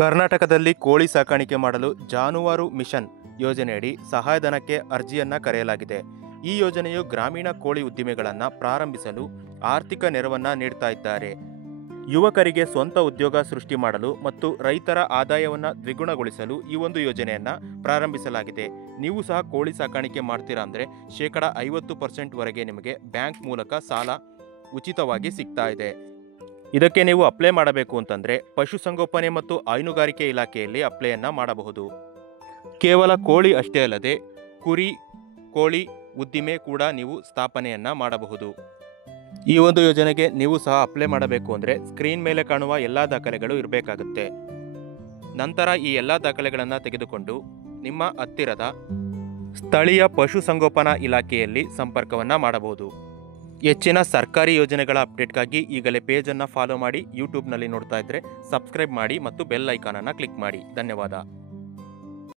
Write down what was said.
ಕರ್ನಾಟಕದಲ್ಲಿ ಕೋಳಿ ಸಾಕಾಣಿಕೆ ಮಾಡಲು ಜಾನುವಾರು ಮಿಷನ್ ಯೋಜನೆಯಡಿ ಸಹಾಯಧನಕ್ಕೆ ಅರ್ಜಿಯನ್ನು ಕರೆಯಲಾಗಿದೆ. ಈ ಯೋಜನೆಯು ಗ್ರಾಮೀಣ ಕೋಳಿ ಉದ್ದಿಮೆಗಳನ್ನು ಪ್ರಾರಂಭಿಸಲು ಆರ್ಥಿಕ ನೆರವನ್ನು ನೀಡ್ತಾ ಇದ್ದಾರೆ. ಯುವಕರಿಗೆ ಸ್ವಂತ ಉದ್ಯೋಗ ಸೃಷ್ಟಿ ಮಾಡಲು ಮತ್ತು ರೈತರ ಆದಾಯವನ್ನು ದ್ವಿಗುಣಗೊಳಿಸಲು ಈ ಒಂದು ಯೋಜನೆಯನ್ನು ಪ್ರಾರಂಭಿಸಲಾಗಿದೆ. ನೀವು ಸಹ ಕೋಳಿ ಸಾಕಾಣಿಕೆ ಮಾಡ್ತೀರಾ ಅಂದರೆ 50% ವರೆಗೆ ನಿಮಗೆ ಬ್ಯಾಂಕ್ ಮೂಲಕ ಸಾಲ ಉಚಿತವಾಗಿ ಸಿಗ್ತಾ ಇದೆ. ಇದಕ್ಕೆ ನೀವು ಅಪ್ಲೈ ಮಾಡಬೇಕು ಅಂತಂದರೆ ಪಶುಸಂಗೋಪನೆ ಮತ್ತು ಹೈನುಗಾರಿಕೆ ಇಲಾಖೆಯಲ್ಲಿ ಅಪ್ಲೈಯನ್ನು ಮಾಡಬಹುದು. ಕೇವಲ ಕೋಳಿ ಅಷ್ಟೇ ಅಲ್ಲದೆ ಕುರಿ, ಕೋಳಿ ಉದ್ದಿಮೆ ಕೂಡ ನೀವು ಸ್ಥಾಪನೆಯನ್ನು ಮಾಡಬಹುದು. ಈ ಒಂದು ಯೋಜನೆಗೆ ನೀವು ಸಹ ಅಪ್ಲೈ ಮಾಡಬೇಕು ಅಂದರೆ ಸ್ಕ್ರೀನ್ ಮೇಲೆ ಕಾಣುವ ಎಲ್ಲ ದಾಖಲೆಗಳು ಇರಬೇಕಾಗುತ್ತೆ. ನಂತರ ಈ ಎಲ್ಲ ದಾಖಲೆಗಳನ್ನು ತೆಗೆದುಕೊಂಡು ನಿಮ್ಮ ಹತ್ತಿರದ ಸ್ಥಳೀಯ ಪಶುಸಂಗೋಪನಾ ಇಲಾಖೆಯಲ್ಲಿ ಸಂಪರ್ಕವನ್ನು ಮಾಡಬಹುದು. ಹೆಚ್ಚಿನ ಸರ್ಕಾರಿ ಯೋಜನೆಗಳ ಅಪ್ಡೇಟ್ಗಾಗಿ ಈಗಲೇ ಪೇಜನ್ನು ಫಾಲೋ ಮಾಡಿ. ಯೂಟ್ಯೂಬ್ನಲ್ಲಿ ನೋಡ್ತಾ ಇದ್ದರೆ ಸಬ್ಸ್ಕ್ರೈಬ್ ಮಾಡಿ ಮತ್ತು ಬೆಲ್ ಐಕಾನನ್ನು ಕ್ಲಿಕ್ ಮಾಡಿ. ಧನ್ಯವಾದ.